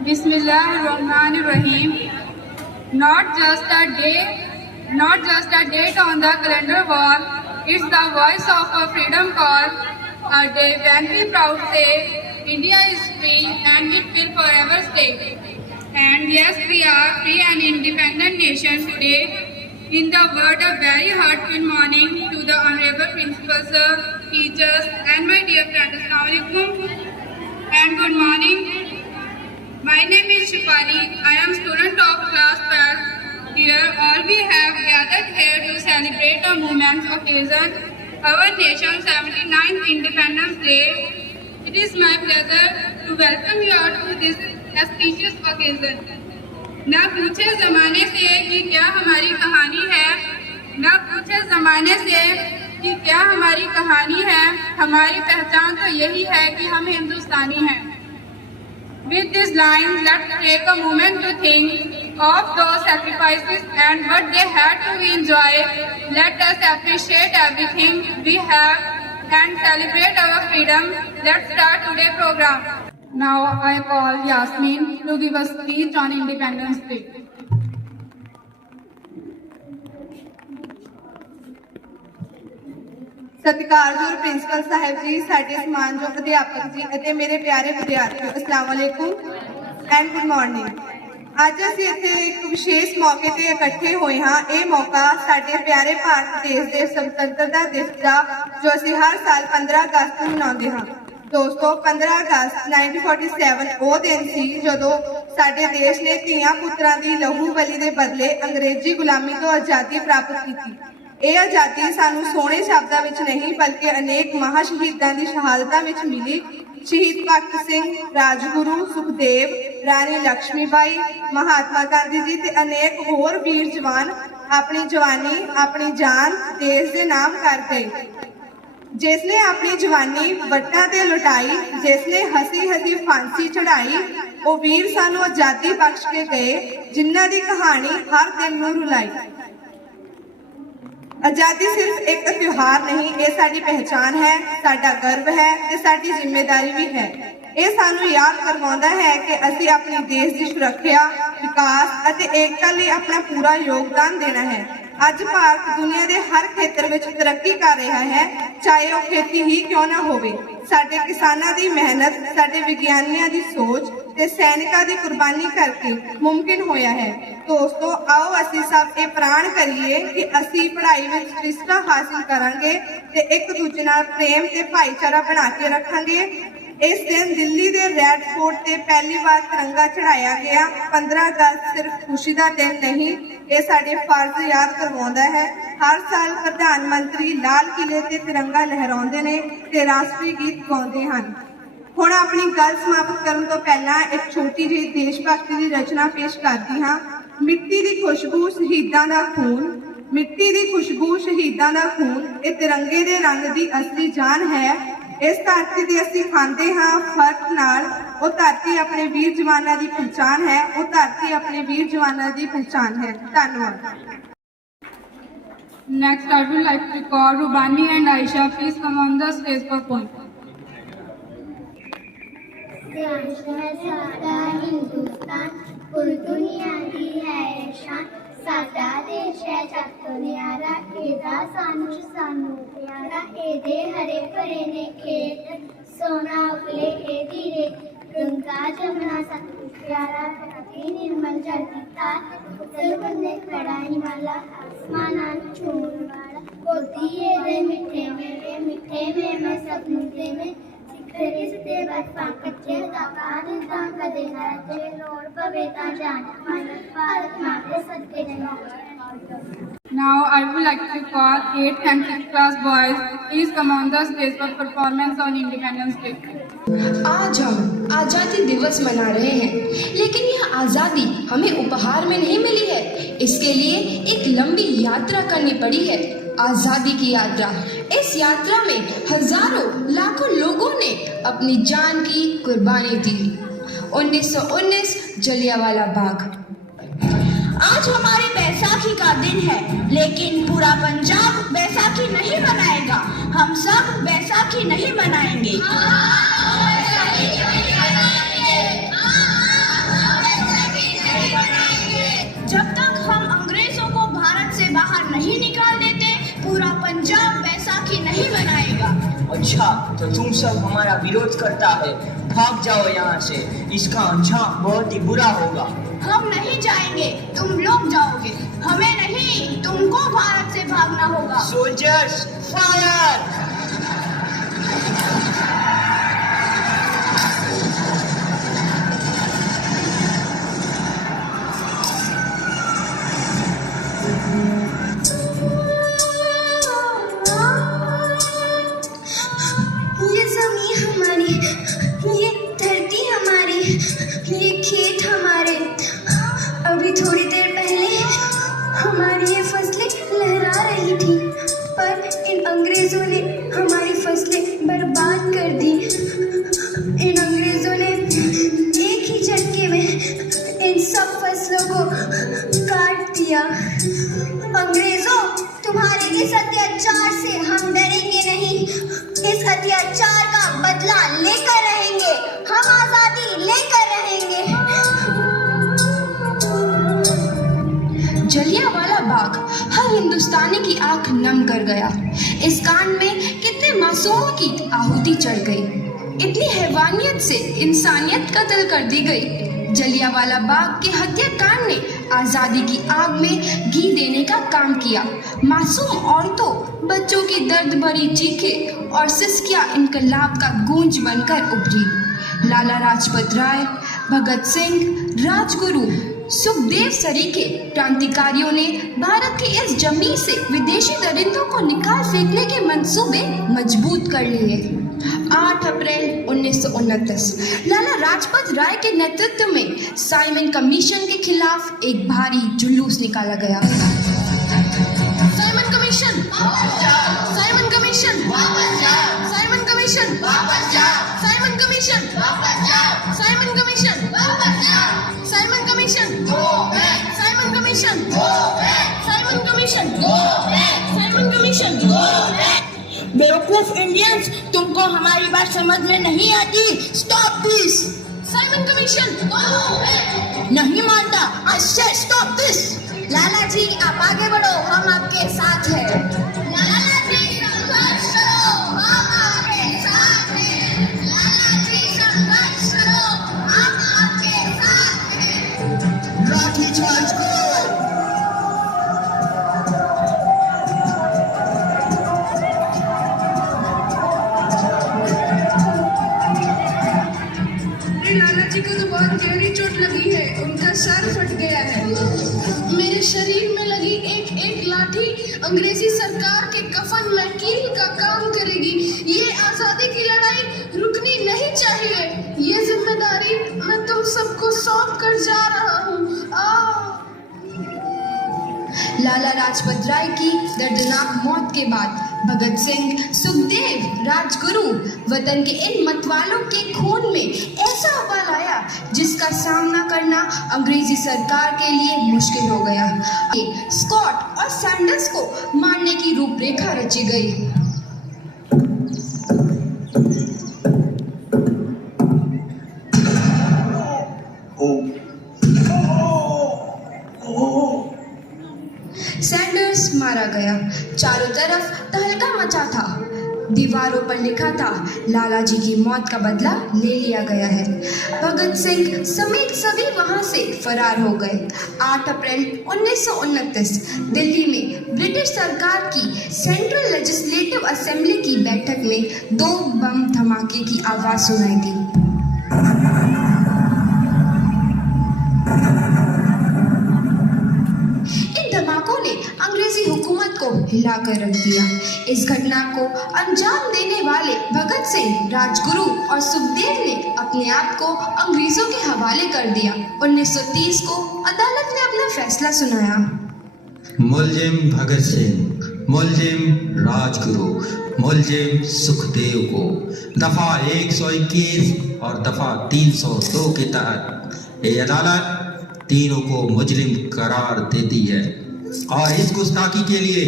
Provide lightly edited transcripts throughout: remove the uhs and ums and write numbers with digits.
Bismillahirrahmanirrahim. Not just a date on the calendar wall. It's the voice of a freedom call. A day when we proud say India is free and it will forever stay. And yes, we are free and independent nation today. In the word, a very heartfelt morning to the honorable principals, teachers, and my dear friends. Assalamu alaikum and good morning. My name is Shifali. I am student of class 12. Here, all we have gathered here to celebrate a momentous occasion, our nation's 79th Independence Day. It is my pleasure to welcome you all to this auspicious occasion. न पूछे ज़माने से कि क्या हमारी कहानी है, न पूछे ज़माने से कि क्या हमारी कहानी है, हमारी पहचान तो यही है कि हम हिंदुस्तानी हैं. With this line, let's take a moment to think of those sacrifices and what they had to enjoy. Let us appreciate everything we have and celebrate our freedom. Let's start today's program. Now I call Yasmin to give a speech on Independence Day. ਸਤਿਕਾਰਯੋਗ principal Sahib ji, ਸਾਡੇ ਸਨਮਾਨਯੋਗ ਅਧਿਆਪਕ ਜੀ ਅਤੇ ਮੇਰੇ ਪਿਆਰੇ ਵਿਦਿਆਰਥੀਓ, अस्सलाम वालेकुम and good morning. ਅੱਜ ਅਸੀਂ ਇੱਥੇ ਇੱਕ ਵਿਸ਼ੇਸ਼ ਮੌਕੇ ਤੇ ਇਕੱਠੇ ਹੋਏ ਹਾਂ। ਇਹ ਮੌਕਾ ਸਾਡੇ ਪਿਆਰੇ ਭਾਰਤ ਦੇਸ਼ ਦੇ ਸੁਤੰਤਰਤਾ ਦਿਵਸ ਦਾ, ਜੋ ਅਸੀਂ ਹਰ ਸਾਲ 15 ਅਗਸਤ ਨੂੰ ਮਨਾਉਂਦੇ ਹਾਂ। ਦੋਸਤੋ, 15 ਅਗਸਤ 1947 ਉਹ ਦਿਨ ਸੀ ਜਦੋਂ ਸਾਡੇ ਦੇਸ਼ ਨੇ ਧੀਆਂ ਪੁੱਤਰਾਂ ਦੀ ਲਹੂ ਬਲੀ ਦੇ ਬਦਲੇ ਅੰਗਰੇਜ਼ੀ ਗੁਲਾਮੀ ਤੋਂ ਆਜ਼ਾਦੀ ਪ੍ਰਾਪਤ ਕੀਤੀ। ਇਹ ਆਜ਼ਾਦੀ ਸਾਨੂੰ ਸੋਹਣੇ ਸ਼ਬਦਾਂ ਵਿੱਚ ਨਹੀਂ, ਬਲਕਿ ਅਨੇਕ ਮਹਾ ਸ਼ਹੀਦਾਂ ਦੀ ਸ਼ਹਾਦਤਾਂ ਵਿੱਚ ਮਿਲੀ। ਸ਼ਹੀਦ ਭਗਤ ਸਿੰਘ, ਰਾਜਗੁਰੂ ਸੁਖਦੇਵ, ਰਾਣੀ ਲక్ష్ਮੀਬਾਈ, ਮਹਾਤਮਾ ਗਾਂਧੀ ਜੀ ਤੇ ਅਨੇਕ ਹੋਰ ਵੀਰ ਜਵਾਨ ਆਪਣੀ ਜਵਾਨੀ, ਆਪਣੀ ਜਾਨ ਦੇਸ਼ ਦੇ ਨਾਮ ਕਰ ਗਏ। जिसने अपनी जवानी वट्टां ते लुटाई, जिसने हसी हसी फांसी चढ़ाई, वो वीर सानू आजादी बख्श के गए, जिन्हां दी कहानी हर दिन नूं रुलाई। आजादी सिर्फ एक त्योहार नहीं, ये साडी पहचान है, साडा गर्व है ते साडी जिम्मेदारी भी है। ये सानू याद करवाउंदा है कि असीं अपने देश की सुरक्षा, विकास अते एकता लई अपना पूरा योगदान देना है। ਅੱਜ ਭਾਰਤ ਦੁਨੀਆ ਦੇ ਹਰ ਖੇਤਰ ਵਿੱਚ ਤਰੱਕੀ ਕਰ ਰਿਹਾ ਹੈ, ਚਾਹੇ ਉਹ ਖੇਤੀ ਹੀ ਕਿਉਂ ਨਾ ਹੋਵੇ। ਸਾਡੇ ਕਿਸਾਨਾਂ ਦੀ ਮਿਹਨਤ, ਸਾਡੇ ਵਿਗਿਆਨੀਆਂ ਦੀ ਸੋਚ ਤੇ ਸੈਨਿਕਾਂ ਦੀ ਕੁਰਬਾਨੀ ਕਰਕੇ ਮੁਮਕਿਨ ਹੋਇਆ ਹੈ। ਦੋਸਤੋ, ਆਓ ਅਸੀਂ ਸਭ ਇਹ ਪ੍ਰਣ ਕਰੀਏ ਕਿ ਅਸੀਂ ਪੜ੍ਹਾਈ ਵਿੱਚ ਵਿਸ਼ੇਸ਼ਤਾ ਹਾਸਲ ਕਰਾਂਗੇ ਤੇ ਇੱਕ ਦੂਜੇ ਨਾਲ ਪ੍ਰੇਮ ਤੇ ਭਾਈਚਾਰਾ ਬਣਾ ਕੇ ਰੱਖਾਂਗੇ। इस दिन दिल्ली के रेड फोर्ट से पहली बार तिरंगा चढ़ाया गया। 15 अगस्त सिर्फ खुशी का दिन नहीं, ये साडे फर्ज याद करवाउंदा है। हर साल प्रधानमंत्री लाल किले ते तिरंगा लहराउंदे ने ते राष्ट्रीय गीत गाउंदे हन। हुण अपनी गल समाप्त करन तो पहला एक छोटी जी देशभक्ति की रचना पेश करदी हां। मिट्टी की खुशबू शहीदां दा खून, मिट्टी की खुशबू शहीदां दा खून, ये तिरंगे दे रंग की असली जान है। इस धरती की असीं खांदे हाँ फर्क नाल, वो धरती अपने वीर जवानों की पहचान है, वो धरती अपने वीर जवानों की पहचान है। धन्यवाद। Next, I would like to call Rubani and Aisha. Please come on the stage for point. Hindustan पूरी दुनिया की है शान, साडा देश है जग तो न्यारा, एदा सानू सानू प्यारा, एदे हरे भरे ने खेत, सोना उगले एदी रेत, गंगा जमुना सतलुज प्यारा, धरती निर्मल जल की तार, उत्तर बंदे खड़ा हिमालय, आसमानां छूण वाला, गोदी एदे मिठे में सपनों दे में, इस दे बचपन कच्चे दाकार दां कदे ना जे लोड़ पवे ता जान मन भारत मां के सदके चलो। Now I would like to call 8th and 6th class boys. Please come on the stage for performance on Independence Day. आज हम आज़ादी दिवस मना रहे हैं, लेकिन यह आज़ादी हमें उपहार में नहीं मिली है। इसके लिए एक लंबी यात्रा करनी पड़ी है, आज़ादी की यात्रा। इस यात्रा में हजारों लाखों लोगों ने अपनी जान की कुर्बानी दी। 1919 जलियांवाला बाग। आज हमारी बैसाखी का दिन है, लेकिन पूरा पंजाब बैसाखी नहीं मनाएगा। हम सब बैसाखी नहीं मनाएंगे। तो तुम सब हमारा विरोध करता है। भाग जाओ यहाँ से, इसका अंजाम बहुत ही बुरा होगा। हम नहीं जाएंगे, तुम लोग जाओगे। हमें नहीं, तुमको भारत से भागना होगा। Soldiers fire! ये जमीन हमारी, ये धरती हमारी, ये खेत हमारे। अभी थोड़ी देर पहले हमारी ये फसलें लहरा रही थी, पर इन अंग्रेजों ने हमारी फसलें बर्बाद कर दी। इन अंग्रेजों ने एक ही झटके में इन सब फसलों को काट दिया। अंग्रेजों, तुम्हारे इस अत्याचार से हम डरेंगे नहीं। इस अत्याचार का बदला लेकर रहेंगे। हम आजादी लेकर रहेंगे। जलियांवाला बाग हर हिंदुस्तानी की आंख नम कर गया। इस कांड में कितने मासूमों की आहुति चढ़ गई। इतनी हैवानियत से इंसानियत कत्ल कर दी गई। जलियांवाला बाग के हत्याकांड ने आजादी की आग में घी देने का काम किया। मासूम औरतों, बच्चों की दर्द भरी चीखें और सिसकियां इनकलाब का गूंज बनकर उभरी। लाला लाजपत राय, भगत सिंह, राजगुरु, सुखदेव सरीखे क्रांतिकारियों ने भारत की इस जमीन से विदेशी दरिंदों को निकाल फेंकने के मंसूबे मजबूत कर लिए। 8 अप्रैल 1929 लाला लाजपत राय के नेतृत्व में साइमन कमीशन के खिलाफ एक भारी जुलूस निकाला गया। साइमन कमीशन वापस जाओ! साइमन कमीशन वापस जाओ! साइमन कमीशन वापस जाओ! साइमन कमीशन वापस जाओ! साइमन कमीशन वापस जाओ! Simon commission go back! Simon commission go back! Simon commission go back! Simon commission go back! बेवकूफ इंडियंस, तुमको हमारी बात समझ में नहीं आती। Stop this! साइमन कमीशन नहीं मानता। आई से स्टॉप दिस! लाला जी, आप आगे बढ़ो, हम आपके साथ हैं। लाला जी, संघर्ष करो, हम आपके साथ हैं। लाला जी, संघर्ष करो, हम आपके साथ हैं। लाठी चार्ज करो! लाला जी को तो बहुत गहरी चोट लगी है, उनका सर फट गया है। मेरे शरीर में लगी एक एक लाठी अंग्रेजी सरकार के कफन में कील का काम करेगी। ये आजादी की लड़ाई रुकनी नहीं चाहिए। ये जिम्मेदारी मैं तुम सबको सौंप कर जा रहा हूँ। लाला लाजपत राय की दर्दनाक मौत के बाद भगत सिंह, सुखदेव, राजगुरु वतन के इन मतवालों के खून में ऐसा उबाल आया जिसका सामना करना अंग्रेजी सरकार के लिए मुश्किल हो गया। स्कॉट और सैंडर्स को मारने की रूपरेखा रची गई। सैंडर्स मारा गया। चारों तरफ तहलका मचा था। दीवारों पर लिखा था, लाला जी की मौत का बदला ले लिया गया है। भगत सिंह समेत सभी वहां से फरार हो गए। 8 अप्रैल 1929 दिल्ली में ब्रिटिश सरकार की सेंट्रल लेजिस्लेटिव असेंबली की बैठक में 2 बम धमाके की आवाज सुनाई दी। धमाकों ने अंग्रेजी हुकूमत को हिलाकर रख दिया। इस घटना को अंजाम देने वाले भगत सिंह, राजगुरु और सुखदेव ने अपने आप को अंग्रेजों के हवाले कर दिया। 1930 को अदालत ने अपना फैसला सुनाया। मुलजिम भगत सिंह, मुलजिम राजगुरु, मुलजिम सुखदेव को दफा 121 और दफा 302 के तहत ये अदालत तीनों को मुजरिम करार देती है और इस गुस्ताखी के लिए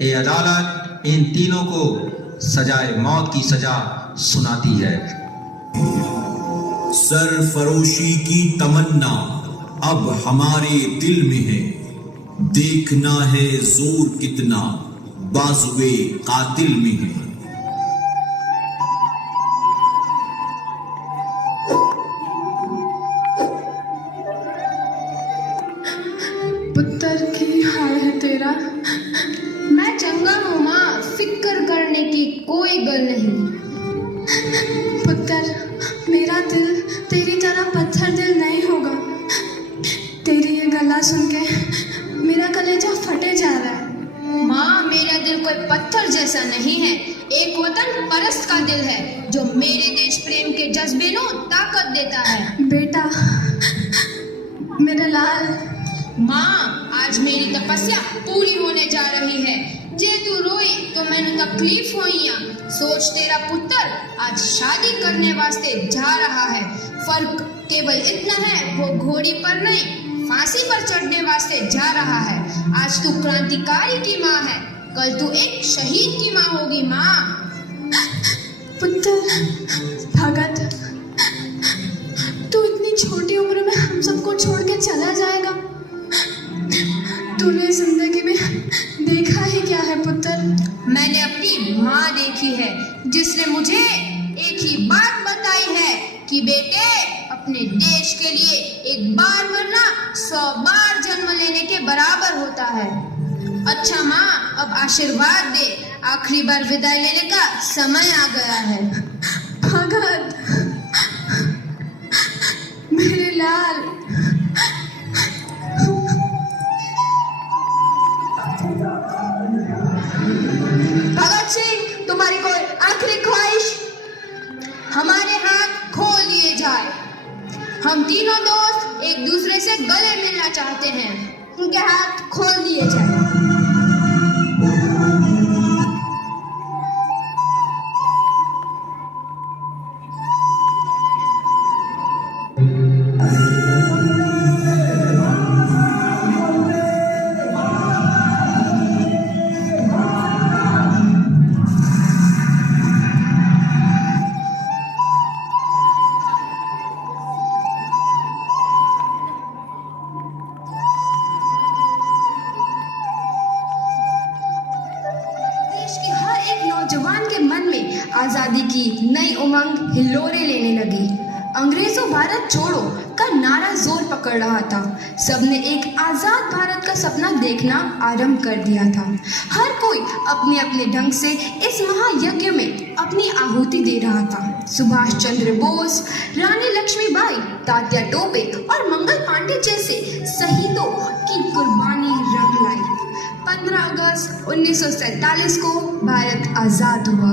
ये अदालत इन तीनों को सजाए मौत की सजा सुनाती है। सरफरोशी की तमन्ना अब हमारे दिल में है, देखना है जोर कितना बाजुए कातिल में है। पुत्र की हाल है तेरा। मैं चंगा हूँ माँ, फिक्र करने की कोई गल नहीं। पुत्र मेरा दिल तेरी तरह पत्थर दिल नहीं होगा। तेरी ये गला सुन के मेरा कलेजा फटे जा रहा है। माँ मेरा दिल कोई पत्थर जैसा नहीं है, एक वतन परस्त का दिल है जो मेरे देश प्रेम के जज्बे को ताकत देता है। बेटा मेरा लाल। माँ आज मेरी तपस्या पूरी होने जा रही है। जे तू रोई तो मैंने तकलीफ होई। सोच तेरा पुत्र आज शादी करने वास्ते जा रहा है। फर्क केवल इतना है वो घोड़ी पर नहीं फांसी पर चढ़ने वास्ते जा रहा है। आज तू क्रांतिकारी की माँ है, कल तू एक शहीद की माँ होगी। माँ पुत्र भगत, तू इतनी छोटी उम्र में हम सबको छोड़ के चला जाएगा। तूने जिंदगी में देखा ही क्या है पुत्र? मैंने अपनी माँ देखी है जिसने मुझे एक ही बात बताई है कि बेटे अपने देश के लिए एक बार मरना 100 बार जन्म लेने के बराबर होता है। अच्छा माँ अब आशीर्वाद दे, आखिरी बार विदाई लेने का समय आ गया है। भगत मेरे लाल। भगत सिंह तुम्हारी कोई आखिरी ख्वाहिश? हमारे हाथ खोल दिए जाए। हम तीनों दोस्त एक दूसरे से गले मिलना चाहते हैं, उनके हाथ खोल दिए जाए। नौजवान के मन में आजादी की नई उमंग हिलोरे लेने लगी। अंग्रेजों भारत छोड़ो का नारा जोर पकड़ रहा था। सबने एक आजाद भारत का सपना देखना आरंभ कर दिया था। हर कोई अपने अपने ढंग से इस महायज्ञ में अपनी आहुति दे रहा था। सुभाष चंद्र बोस, रानी लक्ष्मीबाई, तात्या टोपे और मंगल पांडे जैसे शहीदों की कुर्बानी रंग लाई। 15 अगस्त 1947 को भारत आजाद हुआ।